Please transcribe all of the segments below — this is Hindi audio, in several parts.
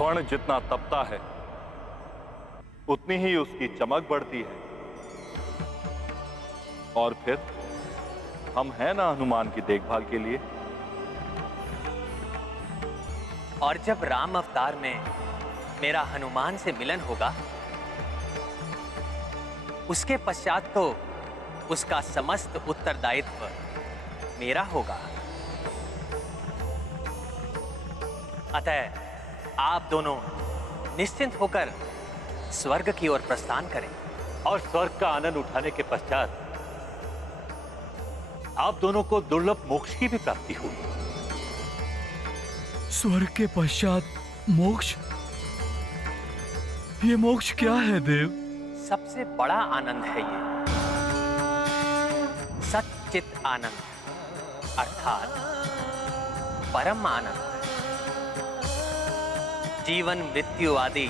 स्वर्ण जितना तपता है उतनी ही उसकी चमक बढ़ती है। और फिर हम हैं ना हनुमान की देखभाल के लिए। और जब राम अवतार में मेरा हनुमान से मिलन होगा, उसके पश्चात तो उसका समस्त उत्तरदायित्व मेरा होगा। अतः आप दोनों निश्चिंत होकर स्वर्ग की ओर प्रस्थान करें। और स्वर्ग का आनंद उठाने के पश्चात आप दोनों को दुर्लभ मोक्ष की भी प्राप्ति होगी। स्वर्ग के पश्चात मोक्ष? ये मोक्ष क्या है देव? सबसे बड़ा आनंद है ये सच्चित आनंद, अर्थात परम आनंद। जीवन मृत्यु आदि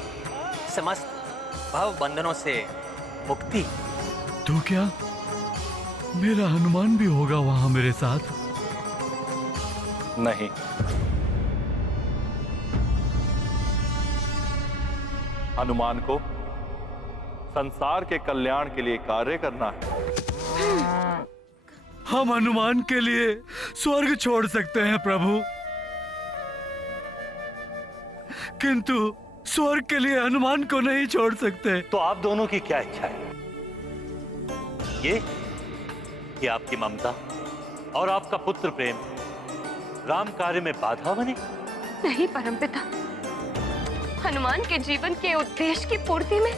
समस्त भव बंधनों से मुक्ति। तो क्या मेरा हनुमान भी होगा वहां मेरे साथ? नहीं, हनुमान को संसार के कल्याण के लिए कार्य करना है। हम हनुमान के लिए स्वर्ग छोड़ सकते हैं प्रभु, किंतु स्वर्ग के लिए हनुमान को नहीं छोड़ सकते। तो आप दोनों की क्या इच्छा है? ये कि आपकी ममता और आपका पुत्र प्रेम राम कार्य में बाधा बने? नहीं परमपिता, हनुमान के जीवन के उद्देश्य की पूर्ति में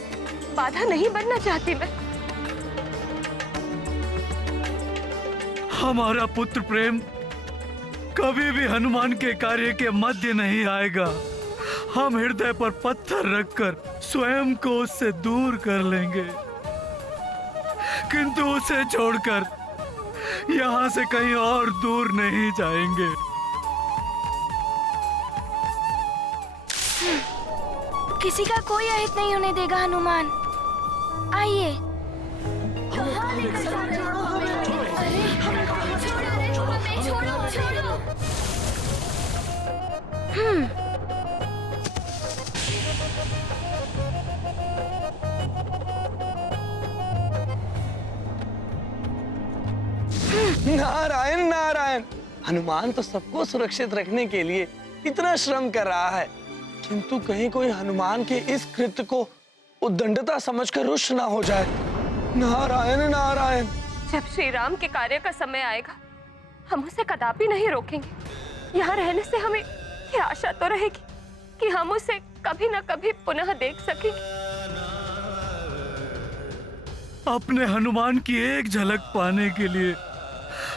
बाधा नहीं बनना चाहती मैं। हमारा पुत्र प्रेम कभी भी हनुमान के कार्य के मध्य नहीं आएगा। हम हृदय पर पत्थर रखकर स्वयं को उससे दूर कर लेंगे, किंतु उसे छोड़कर यहाँ से कहीं और दूर नहीं जाएंगे। किसी का कोई अहित नहीं होने देगा हनुमान। आइए। नारायण नारायण। हनुमान तो सबको सुरक्षित रखने के लिए इतना श्रम कर रहा है, किंतु कहीं कोई हनुमान के इस कृत्य को उद्दंडता समझकर रुष्ट ना हो जाए। नारायण नारायण। जब श्री राम के कार्य का समय आएगा, हम उसे कदापि नहीं रोकेंगे। यहाँ रहने से हमें ये आशा तो रहेगी कि हम उसे कभी न कभी पुनः देख सकेंगे। अपने हनुमान की एक झलक पाने के लिए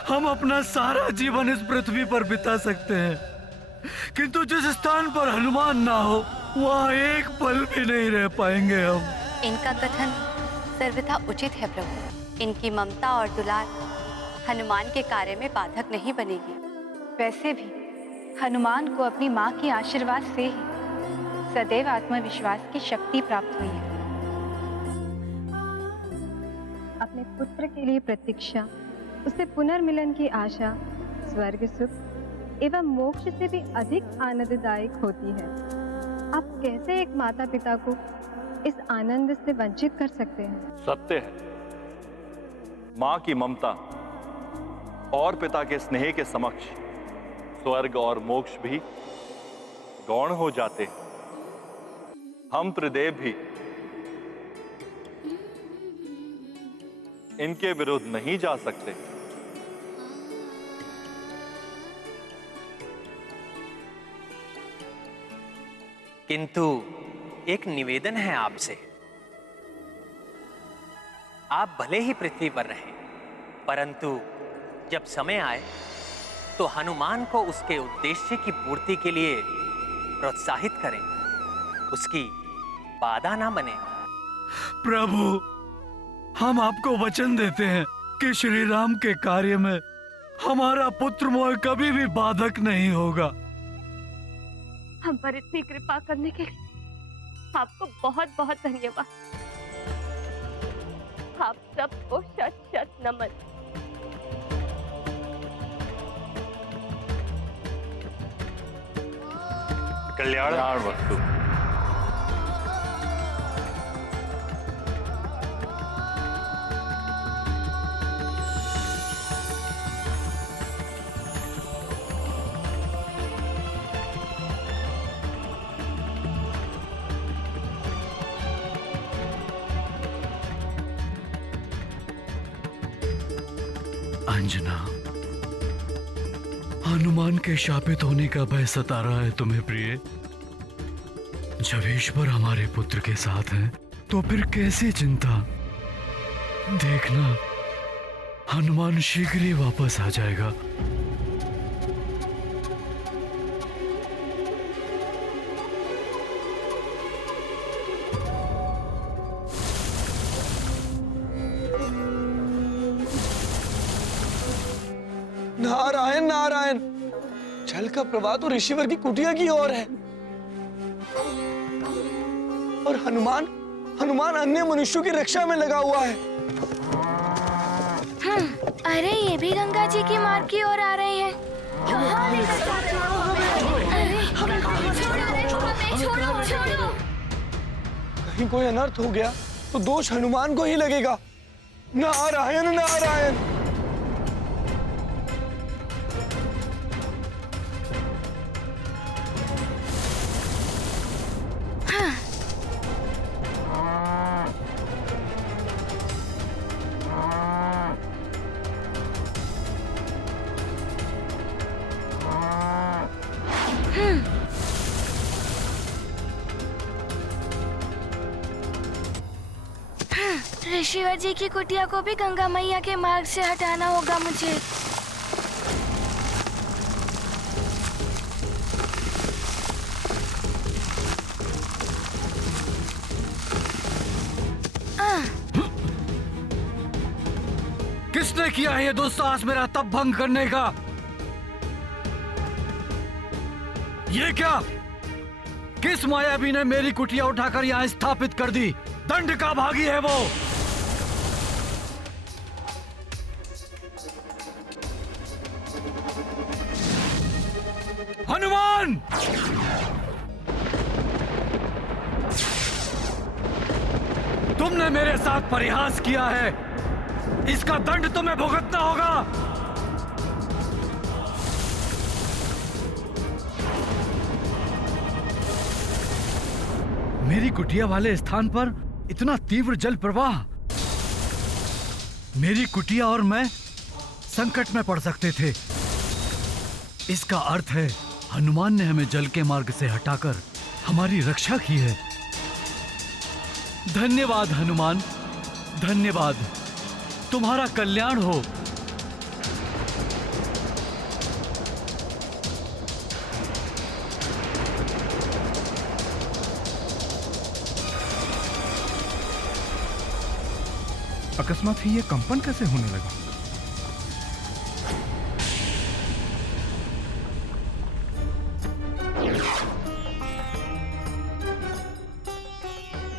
हम अपना सारा जीवन इस पृथ्वी पर बिता सकते हैं, किंतु जिस स्थान पर हनुमान ना हो वहाँ एक पल भी नहीं रह पाएंगे हम। इनका कथन सर्वथा उचित है प्रभु। इनकी ममता और दुलार हनुमान के कार्य में बाधक नहीं बनेगी। वैसे भी हनुमान को अपनी माँ के आशीर्वाद से ही सदैव आत्मविश्वास की शक्ति प्राप्त हुई है। अपने पुत्र के लिए प्रतीक्षा, उसे पुनर्मिलन की आशा स्वर्ग सुख एवं मोक्ष से भी अधिक आनंददायक होती है। आप कैसे एक माता पिता को इस आनंद से वंचित कर सकते हैं? सत्य है, माँ की ममता और पिता के स्नेह के समक्ष स्वर्ग और मोक्ष भी गौण हो जाते हैं। हम त्रिदेव भी इनके विरुद्ध नहीं जा सकते। किंतु एक निवेदन है आपसे। आप भले ही पृथ्वी पर रहें, परंतु जब समय आए तो हनुमान को उसके उद्देश्य की पूर्ति के लिए प्रोत्साहित करें, उसकी बाधा ना बने। प्रभु, हम आपको वचन देते हैं कि श्री राम के कार्य में हमारा पुत्र मोह कभी भी बाधक नहीं होगा। हम पर इतनी कृपा करने के लिए आपको बहुत बहुत धन्यवाद। आप सबको शत शत नमन। कल्याण वस्तु। अंजना, हनुमान के शापित होने का भय सता रहा है तुम्हें प्रिय? जब ईश्वर हमारे पुत्र के साथ है तो फिर कैसी चिंता? देखना, हनुमान शीघ्र ही वापस आ जाएगा। नारायण नारायण, जल का प्रवाह तो ऋषिवर की कुटिया की ओर है और हनुमान अन्य मनुष्यों की रक्षा में लगा हुआ है। अरे ये भी गंगा जी की मार्ग की ओर आ रहे हैं। छोड़ो। कहीं कोई अनर्थ हो गया तो दोष हनुमान को ही लगेगा। नारायण नारायण। ऋषिवर जी की कुटिया को भी गंगा मैया के मार्ग से हटाना होगा मुझे। किसने किया है ये दुस्साहस मेरा तप भंग करने का? ये क्या? किस मायावी ने मेरी कुटिया उठाकर यहाँ स्थापित कर दी? दंड का भागी है वो। हनुमान! तुमने मेरे साथ परिहास किया है, इसका दंड तुम्हें भुगतना होगा। मेरी कुटिया वाले स्थान पर इतना तीव्र जल प्रवाह, मेरी कुटिया और मैं संकट में पड़ सकते थे। इसका अर्थ है हनुमान ने हमें जल के मार्ग से हटाकर हमारी रक्षा की है। धन्यवाद हनुमान, धन्यवाद। तुम्हारा कल्याण हो। अकस्मात ही ये कंपन कैसे होने लगा?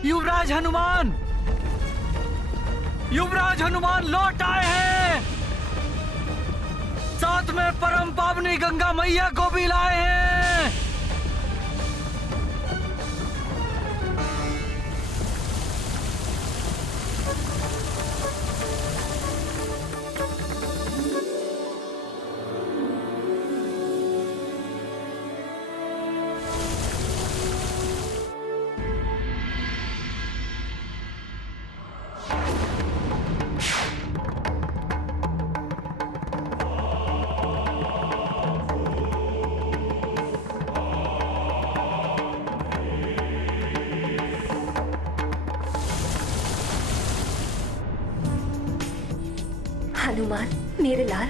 युवराज हनुमान! युवराज हनुमान लौट आए हैं। साथ में परम पावनी गंगा मैया को भी लाए हैं। हनुमान, मेरे लाल,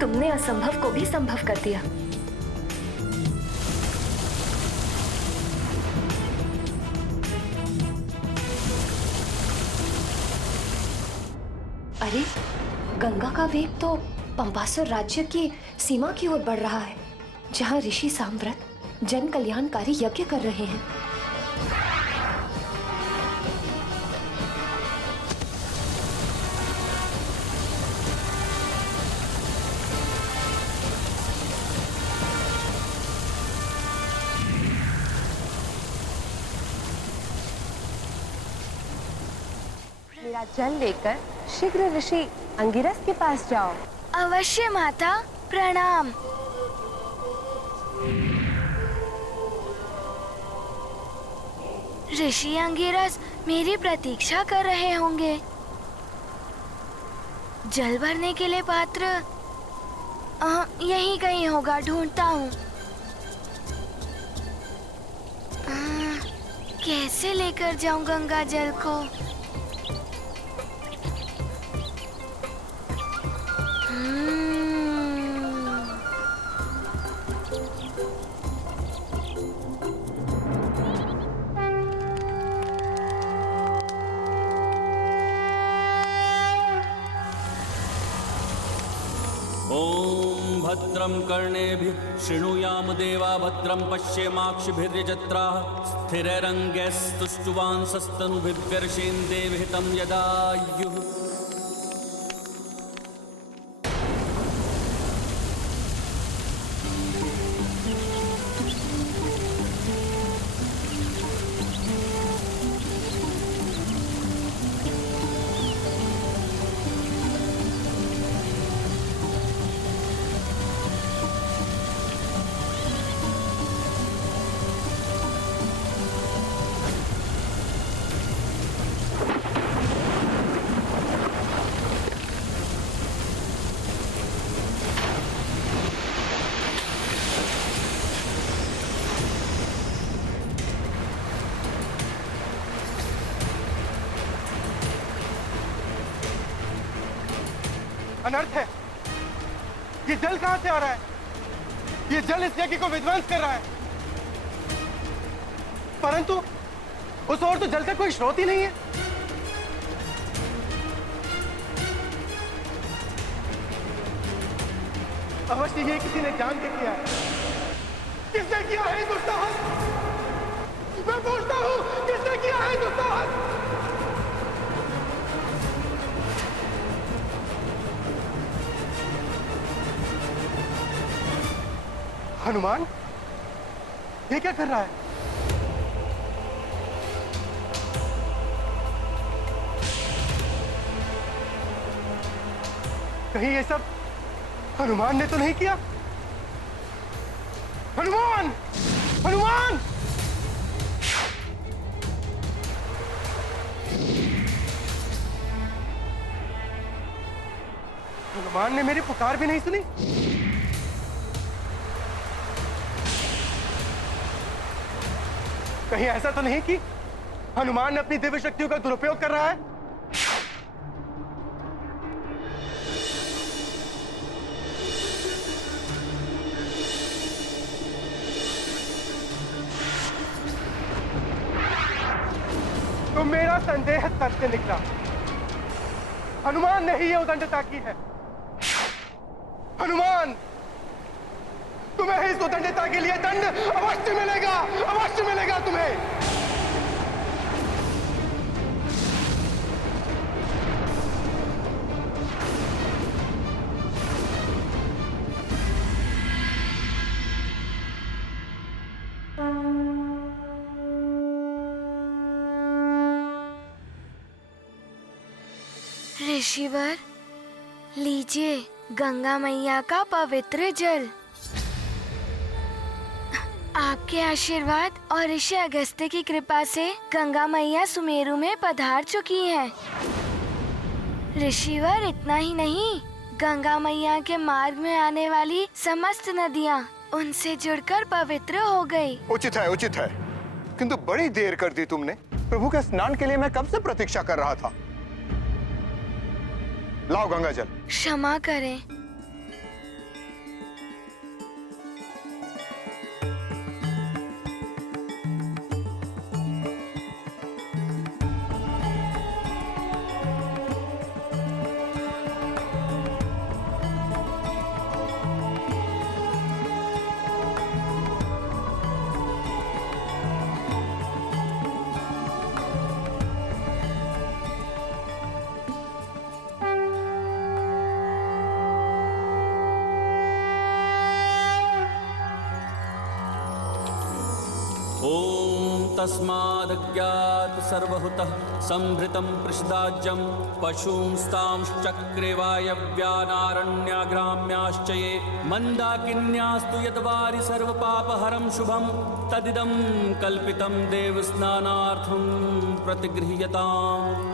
तुमने असंभव को भी संभव कर दिया। अरे, गंगा का वेग तो पंपासुर राज्य की सीमा की ओर बढ़ रहा है, जहां ऋषि साम्व्रत जन कल्याणकारी यज्ञ कर रहे हैं। मेरा जल लेकर शीघ्र ऋषि अंगिरस के पास जाओ। अवश्य माता, प्रणाम। ऋषि अंगिरस मेरी प्रतीक्षा कर रहे होंगे। जल भरने के लिए पात्र यहीं कहीं होगा, ढूंढता हूँ। कैसे लेकर जाऊं गंगा जल को? ॐ भद्रं कर्णेभिः शृणुयाम देवा भद्रं पश्येमाक्षिभिर्यजत्राः स्थिरैरङ्गैस्तुष्टुवांसस्तनुभिर्व्यर्षेन्देवहितं यदायुः। अनर्थ है। ये जल कहां से आ रहा है? ये जल इस यज्ञ को विध्वंस कर रहा है, परंतु उस ओर तो जल का कोई स्रोत ही नहीं है। अवश्य ये किसी ने जान के किया है। किसने किया है दुस्साहस? मैं पूछता हूं, किसने किया है दुस्साहस? हनुमान, ये क्या कर रहा है? कहीं ये सब हनुमान ने तो नहीं किया? हनुमान! हनुमान! हनुमान ने मेरी पुकार भी नहीं सुनी? कहीं ऐसा तो नहीं कि हनुमान अपनी दिव्य शक्तियों का दुरुपयोग कर रहा है? तो मेरा संदेह सत्य निकला। हनुमान ने ही ये उदंडता की है। हनुमान, तुम्हें इस उदंडता के लिए दंड अवश्य मिलेगा, अवश्य मिलेगा तुम्हें। ऋषिवर, लीजिए गंगा मैया का पवित्र जल। आपके आशीर्वाद और ऋषि अगस्त्य की कृपा से गंगा मैया सुमेरु में पधार चुकी हैं। ऋषिवर, इतना ही नहीं, गंगा मैया के मार्ग में आने वाली समस्त नदियाँ उनसे जुड़कर पवित्र हो गई। उचित है, उचित है, किंतु बड़ी देर कर दी तुमने। प्रभु के स्नान के लिए मैं कब से प्रतीक्षा कर रहा था। लाओ गंगा जल। क्षमा करें। तस्मादज्ञात सर्वहुतः संभृतं पृषदाज्यं पशूंस्तांश्चक्रे वायव्यानारण्याग्राम्याश्च ये मन्दाकिन्यास्तु यद्वारि सर्वपापहरं शुभं तदिदं कल्पितं देवस्नानार्थं प्रतिगृह्यताम्।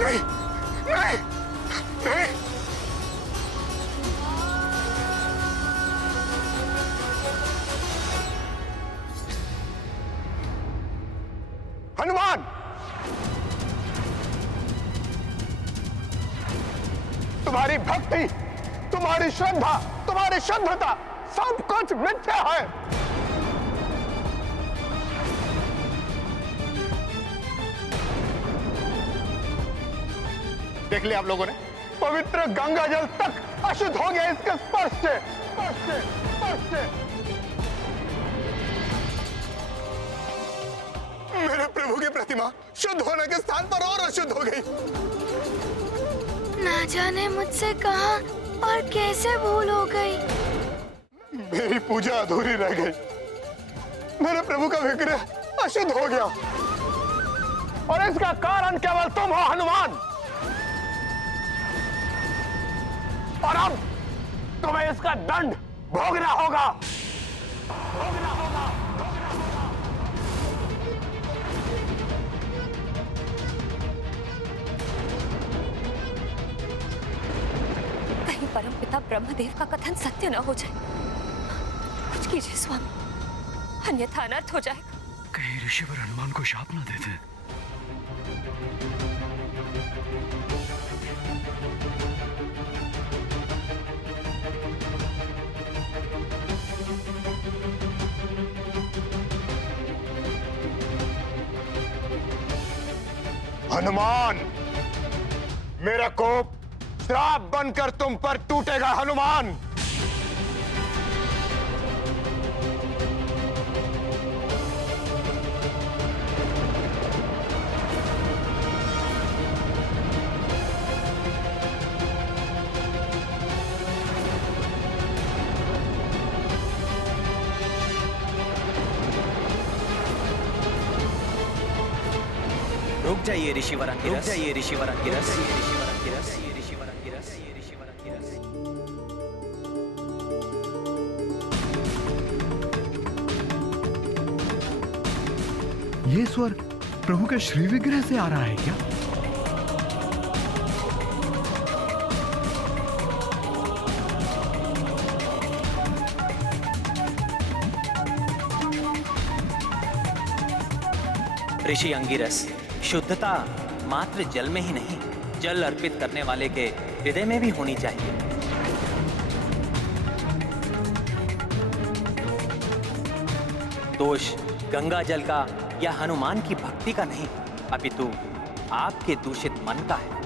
नहीं, नहीं, नहीं। हनुमान, तुम्हारी भक्ति, तुम्हारी श्रद्धा, तुम्हारी शुद्धता सब कुछ मिथ्या है। देख लिया आप लोगों ने, पवित्र गंगा जल तक अशुद्ध हो गया इसके स्पर्श से, स्पर्श से, स्पर्श से। मेरे प्रभु की प्रतिमा शुद्ध होने के स्थान पर और अशुद्ध हो गई। ना जाने मुझसे कहाँ और कैसे भूल हो गई। मेरी पूजा अधूरी रह गई, मेरे प्रभु का विग्रह अशुद्ध हो गया, और इसका कारण केवल तुम हो हनुमान। और अब तुम्हें इसका दंड भोगना होगा, भोगना होगा, भोगना होगा। कहीं परमपिता ब्रह्मदेव का कथन सत्य न हो जाए। कुछ कीजिए स्वामी, अन्यथा अनर्थ हो जाएगा। कहीं ऋषिवर हनुमान को शाप ना देते। हनुमान, मेरा कोप श्राप बनकर तुम पर टूटेगा हनुमान। रुक जाइए ऋषिवर अंगिरस, रुक जाइए ऋषिवर अंगिरस, ऋषिवर अंगिरस, ऋषिवर अंगिरस, ऋषिवर अंगिरस। ये स्वर प्रभु के श्री विग्रह से आ रहा है क्या? ऋषि अंगिरस, शुद्धता मात्र जल में ही नहीं, जल अर्पित करने वाले के हृदय में भी होनी चाहिए। दोष गंगा जल का या हनुमान की भक्ति का नहीं, अपितु आपके दूषित मन का है।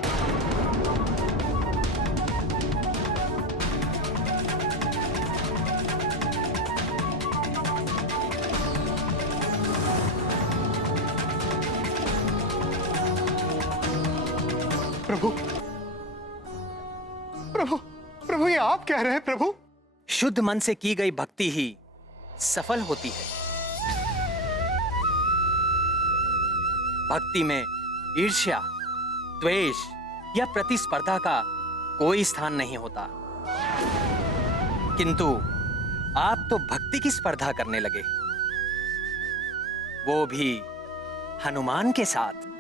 प्रभु, प्रभु, प्रभु, ये आप कह रहे हैं प्रभु? शुद्ध मन से की गई भक्ति ही सफल होती है। भक्ति में ईर्ष्या, द्वेष या प्रतिस्पर्धा का कोई स्थान नहीं होता। किंतु आप तो भक्ति की स्पर्धा करने लगे, वो भी हनुमान के साथ।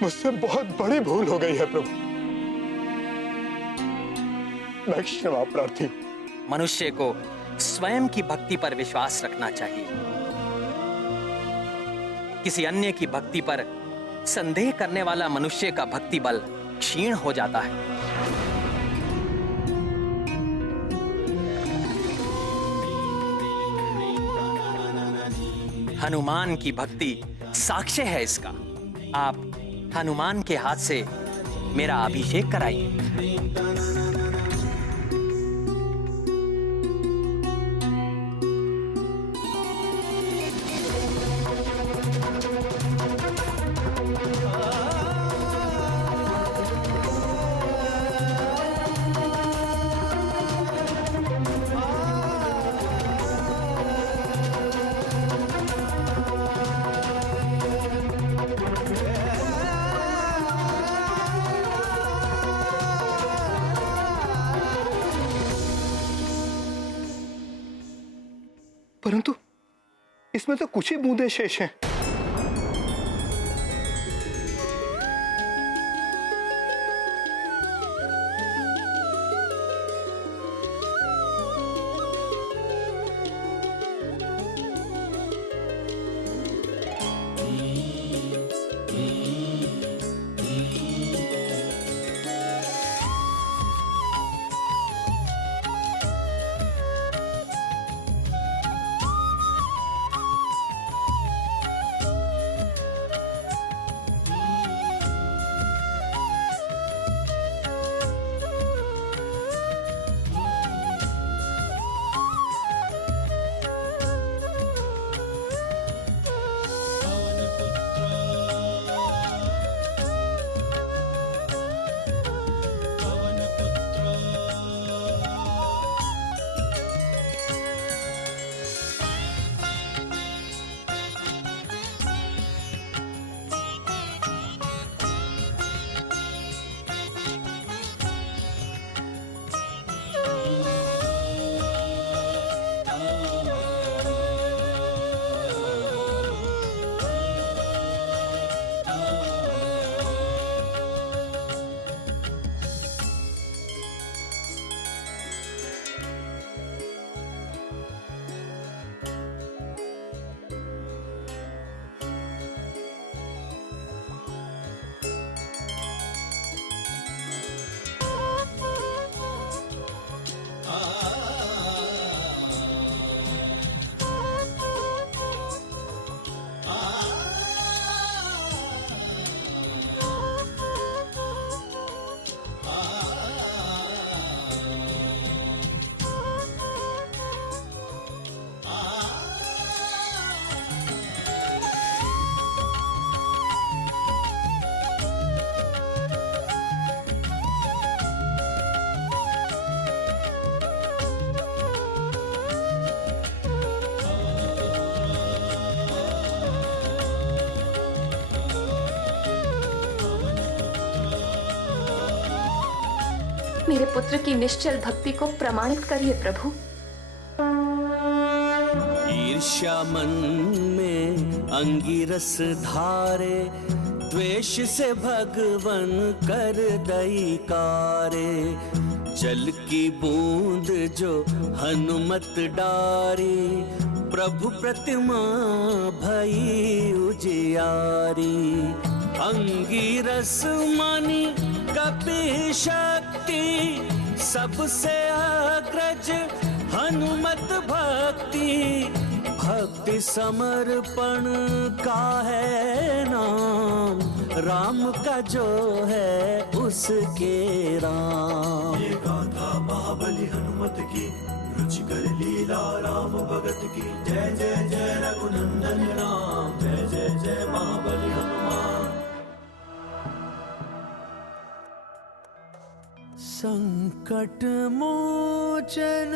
मुझसे बहुत बड़ी भूल हो गई है प्रभु। मैं क्षमा प्रार्थी। मनुष्य को स्वयं की भक्ति पर विश्वास रखना चाहिए। किसी अन्य की भक्ति पर संदेह करने वाला मनुष्य का भक्ति बल क्षीण हो जाता है। हनुमान की भक्ति साक्ष्य है इसका। आप हनुमान के हाथ से मेरा अभिषेक कराइए। इसमें तो कुछ ही बूंदे शेष हैं। मेरे पुत्र की निश्चल भक्ति को प्रमाणित करिए प्रभु। ईर्ष्या मन में अंगिरस धारे, द्वेष से भगवन कर दैकारे। जल की बूंद जो हनुमत डारी, प्रभु प्रतिमा भई उजियारी। अंगिरस मानी कपि शक्ति, सबसे अग्रज हनुमत भक्ति। भक्ति समर्पण का है नाम, राम का जो है उसके राम। ये गाथा महाबली हनुमत की, रुचिकर लीला राम भगत की। जय जय जय रघुनंदन राम, जय जय जय महाबली हनुमान। संकट मोचन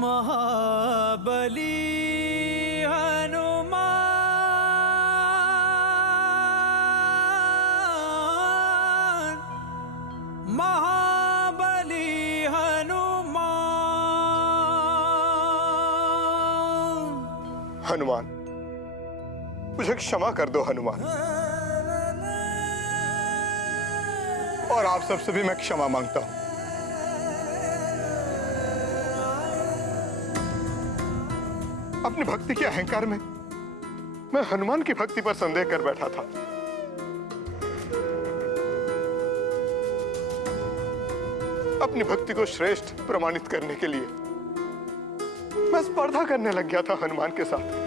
महाबली हनुमान, महाबली हनुमान। हनुमान, मुझे क्षमा कर दो हनुमान, और आप सबसे भी मैं क्षमा मांगता हूं। अपनी भक्ति के अहंकार में मैं हनुमान की भक्ति पर संदेह कर बैठा था। अपनी भक्ति को श्रेष्ठ प्रमाणित करने के लिए मैं स्पर्धा करने लग गया था हनुमान के साथ।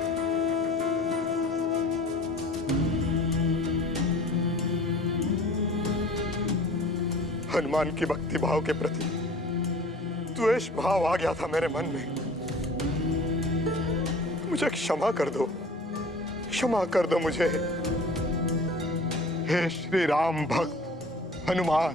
हनुमान की भक्ति भाव के प्रति द्वेष भाव आ गया था मेरे मन में। मुझे क्षमा कर दो, क्षमा कर दो मुझे, हे श्री राम भक्त हनुमान।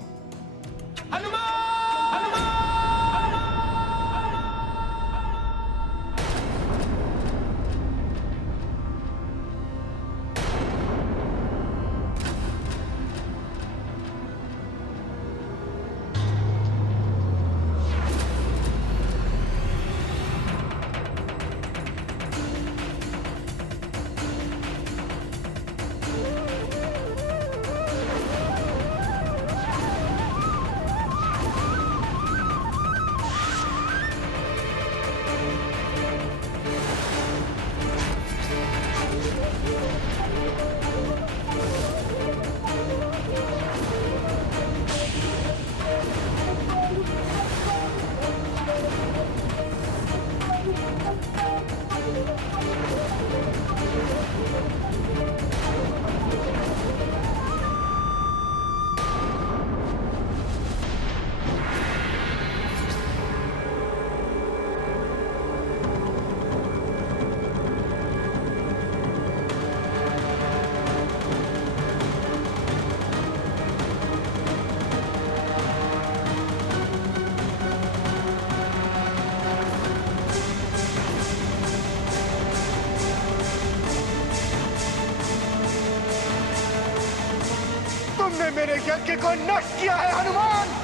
तुमने मेरे यज्ञ को नष्ट किया है हनुमान।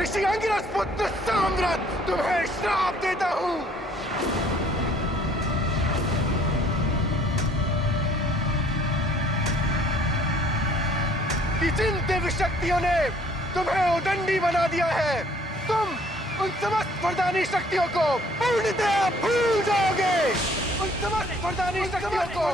ऋषि अंगिरस पुत्र साम्राट तुम्हें श्राप देता हूं। कि जिन देवी शक्तियों ने तुम्हें उदंडी बना दिया है, तुम उन समस्त वरदानी शक्तियों को पूर्णतः भूल जाओगे। उन समस्त वरदानी शक्तियों को